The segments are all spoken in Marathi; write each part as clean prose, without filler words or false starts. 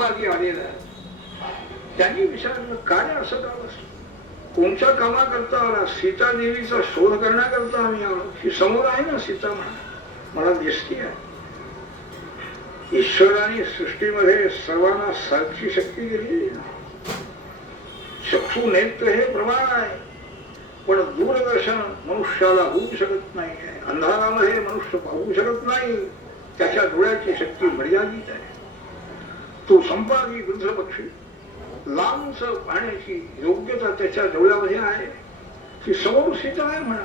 संपादी आलेला त्यांनी विचारलं काय असं काम असतं, कोणत्या कामाकरता आला? सीता देवीचा शोध करण्याकरता आम्ही आलो. ही समोर आहे ना सीता म्हणा, मला दिसती आहे. ईश्वराने सृष्टीमध्ये सर्वांना सारखी शक्ती दिली. चक्षु नेत्र हे प्रमाण आहे, पण दूरदर्शन मनुष्याला होऊ शकत नाही. अंधारामध्ये मनुष्य पाहू शकत नाही, त्याच्या डोळ्याची शक्ती मर्यादित आहे. तो संपादी वृद्ध पक्षी लांबच पाहण्याची योग्यता त्याच्या डोळ्यामध्ये आहे. ती समोर सीता आहे म्हणा.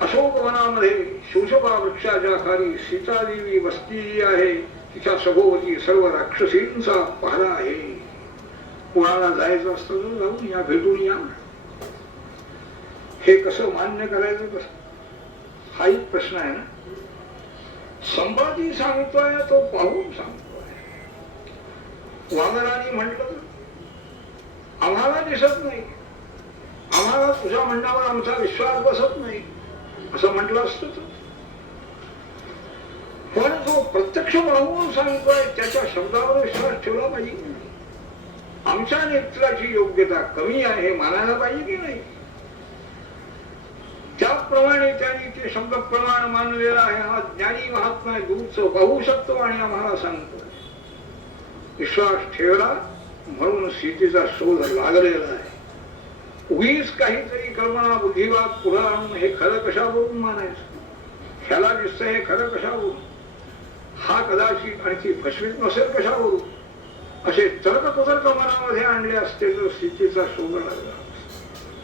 अशोकवनामध्ये शोषपा वृक्षाच्या खाली सीतादेवी वसलेली आहे. तिच्या सभोवती सर्व राक्षसींचा पहारा आहे. कोणाला जायचं असतं तर जाऊन या, भेटून या. हे कसं मान्य करायचं कसं, हा एक प्रश्न आहे ना. संपादी सांगतोय तो पाहून सांगतोय. वानरांनी म्हटलं आम्हाला दिसत नाही, आम्हाला तुझ्या म्हणण्यावर आमचा विश्वास बसत नाही असं म्हटलं असतं. पण जो प्रत्यक्ष पाहून सांगतोय त्याच्या शब्दावर विश्वास ठेवला पाहिजे. आमच्या नेत्राची योग्यता कमी आहे हे मानायला पाहिजे की नाही. त्याप्रमाणे त्यांनी ते शब्द प्रमाण मानलेला आहे. हा ज्ञानी महात्मा दूरच पाहू शकतो आणि आम्हाला सांगतो. विश्वास ठेवला म्हणून सीतेचा शोध लागलेला आहे. उगीच काहीतरी कल्पना बुद्धिवाद पुढे आणून हे खरं कशावरून मानायचं, ह्याला दिसतं हे खरं कशावरून, हा कदाचित आणखी फसवीत नसेल कशावरून, असे तर्क कुतर्क मनामध्ये आणले असते तर सीतेचा शोध लागला.